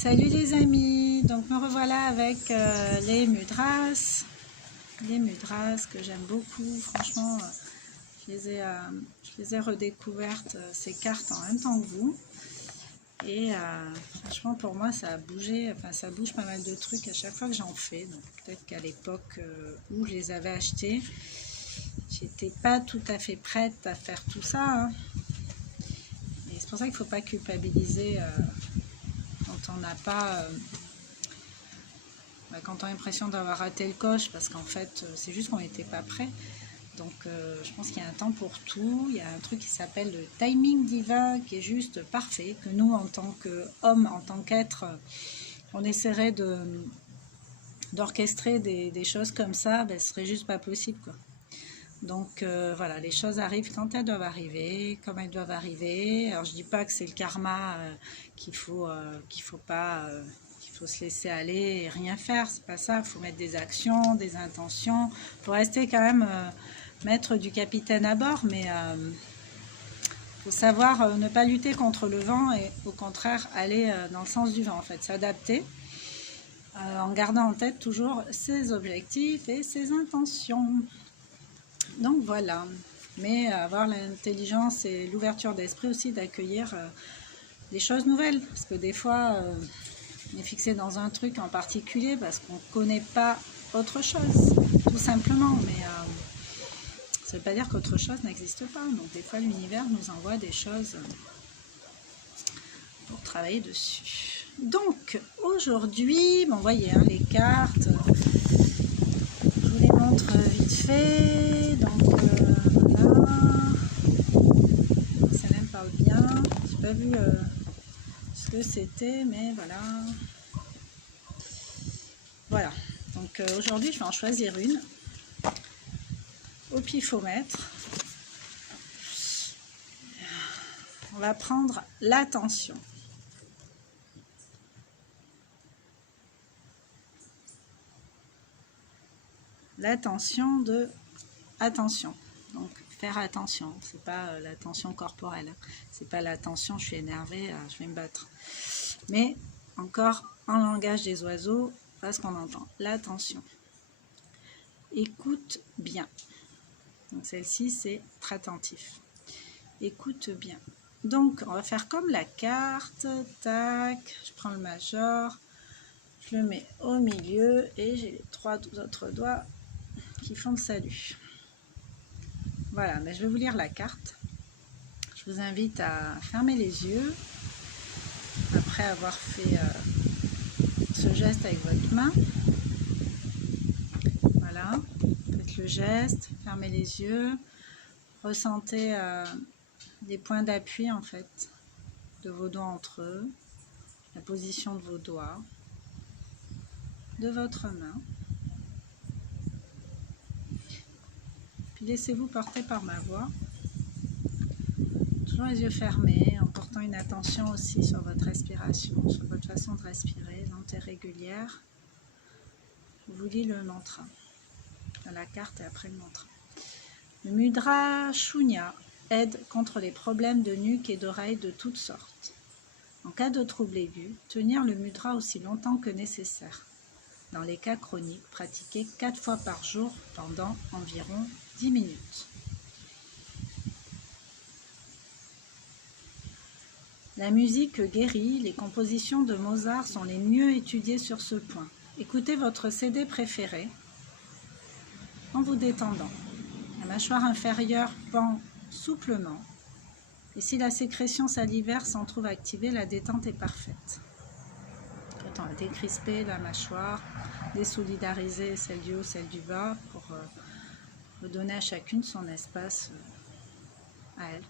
Salut les amis, donc me revoilà avec les mudras que j'aime beaucoup. Franchement, je les ai redécouvertes ces cartes en même temps que vous. Et franchement, pour moi, ça a bougé, enfin ça bouge pas mal de trucs à chaque fois que j'en fais. Donc peut-être qu'à l'époque où je les avais achetées, j'étais pas tout à fait prête à faire tout ça. Hein. Et c'est pour ça qu'il ne faut pas culpabiliser quand on n'a pas... quand on a l'impression d'avoir raté le coche, parce qu'en fait, c'est juste qu'on n'était pas prêt. Donc, je pense qu'il y a un temps pour tout. Il y a un truc qui s'appelle le timing divin, qui est juste parfait, que nous, en tant qu'hommes, en tant qu'êtres, on essaierait d'orchestrer des choses comme ça, ben, ce serait juste pas possible, quoi. Donc voilà, les choses arrivent quand elles doivent arriver, comme elles doivent arriver. Alors je dis pas que c'est le karma qu'il faut se laisser aller et rien faire, c'est pas ça. Il faut mettre des actions, des intentions. Il faut rester quand même maître du capitaine à bord, mais faut savoir ne pas lutter contre le vent et au contraire aller dans le sens du vent, en fait, s'adapter. En gardant en tête toujours ses objectifs et ses intentions. Donc voilà, mais avoir l'intelligence et l'ouverture d'esprit aussi d'accueillir des choses nouvelles. Parce que des fois, on est fixé dans un truc en particulier parce qu'on ne connaît pas autre chose, tout simplement. Mais ça ne veut pas dire qu'autre chose n'existe pas. Donc des fois, l'univers nous envoie des choses pour travailler dessus. Donc aujourd'hui, bon, vous voyez, hein, les cartes, je vous les montre vite fait. Donc bien, j'ai pas vu ce que c'était, mais voilà, donc aujourd'hui je vais en choisir une au pifomètre. On va prendre l'attention. L'attention de attention, donc faire attention, c'est pas l'attention corporelle, hein. C'est pas l'attention je suis énervée, je vais me battre, mais encore en langage des oiseaux, parce qu'on entend l'attention. Écoute bien, donc celle-ci c'est très attentif, écoute bien. Donc on va faire comme la carte, tac, je prends le major, je le mets au milieu et j'ai les 3 autres doigts qui font le salut. Voilà, mais je vais vous lire la carte. Je vous invite à fermer les yeux après avoir fait ce geste avec votre main. Voilà, faites le geste, fermez les yeux, ressentez des points d'appui en fait de vos doigts entre eux, la position de vos doigts, de votre main. Puis laissez-vous porter par ma voix. Toujours les yeux fermés, en portant une attention aussi sur votre respiration, sur votre façon de respirer, lente et régulière. Je vous lis le mantra, la carte et après le mantra. Le mudra shunya aide contre les problèmes de nuque et d'oreille de toutes sortes. En cas de trouble aigu, tenir le mudra aussi longtemps que nécessaire. Dans les cas chroniques, pratiquez 4 fois par jour pendant environ 10 minutes. La musique guérit, les compositions de Mozart sont les mieux étudiées sur ce point. Écoutez votre CD préféré en vous détendant. La mâchoire inférieure pend souplement et si la sécrétion salivaire s'en trouve activée, la détente est parfaite. On va décrisper la mâchoire, désolidariser celle du haut, celle du bas pour redonner à chacune son espace à elle.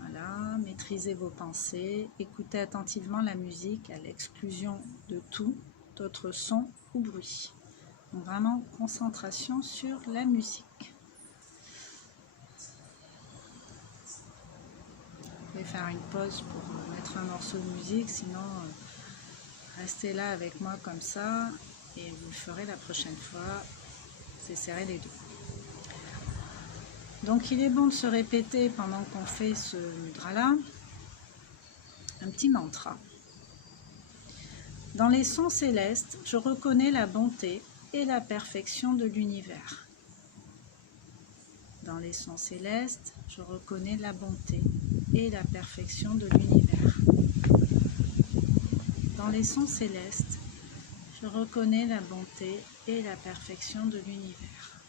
Voilà, maîtrisez vos pensées, écoutez attentivement la musique à l'exclusion de tout autre son ou bruit. Donc vraiment concentration sur la musique. Vous pouvez faire une pause pour mettre un morceau de musique, sinon restez là avec moi comme ça et vous le ferez la prochaine fois. C'est serrer les deux. Donc il est bon de se répéter pendant qu'on fait ce mudra là un petit mantra. Dans les sons célestes, je reconnais la bonté et la perfection de l'univers. Dans les sons célestes, je reconnais la bonté et la perfection de l'univers. Dans les sons célestes, je reconnais la bonté et la perfection de l'univers.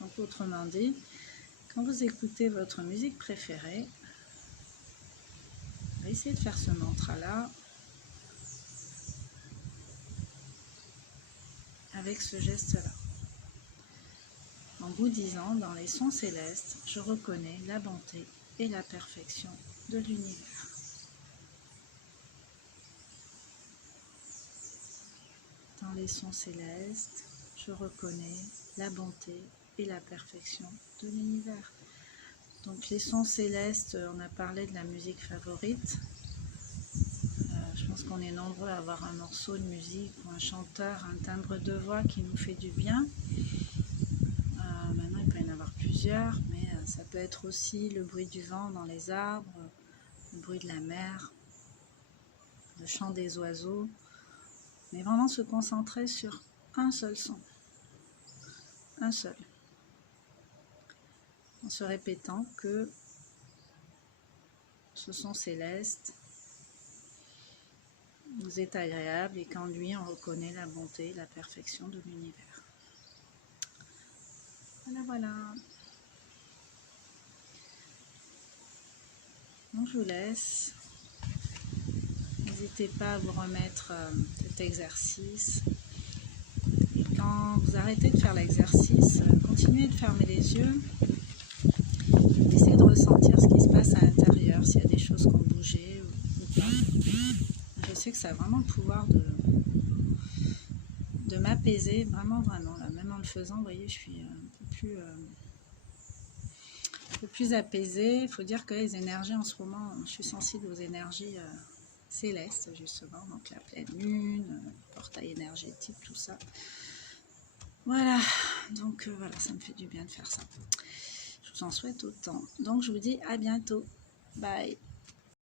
Donc, autrement dit, quand vous écoutez votre musique préférée, on va essayer de faire ce mantra-là avec ce geste-là. En vous disant, dans les sons célestes, je reconnais la bonté et la perfection de l'univers. Dans les sons célestes, je reconnais la bonté et la perfection de l'univers. Donc les sons célestes, on a parlé de la musique favorite. Je pense qu'on est nombreux à avoir un morceau de musique ou un chanteur, un timbre de voix qui nous fait du bien. Maintenant, il peut y en avoir plusieurs, mais ça peut être aussi le bruit du vent dans les arbres, le bruit de la mer, le chant des oiseaux. Mais vraiment se concentrer sur un seul son. Un seul. En se répétant que ce son céleste nous est agréable et qu'en lui on reconnaît la bonté et la perfection de l'univers. Voilà. Donc je vous laisse. N'hésitez pas à vous remettre cet exercice. Et quand vous arrêtez de faire l'exercice, continuez de fermer les yeux. Essayez de ressentir ce qui se passe à l'intérieur, s'il y a des choses qui ont bougé ou pas. Je sais que ça a vraiment le pouvoir de m'apaiser, vraiment. Là, même en le faisant, vous voyez, je suis un peu plus apaisée. Il faut dire que les énergies en ce moment, je suis sensible aux énergies célestes, justement. Donc la pleine lune, le portail énergétique, tout ça. Voilà, donc voilà, ça me fait du bien de faire ça. Je vous en souhaite autant. Donc je vous dis à bientôt. Bye.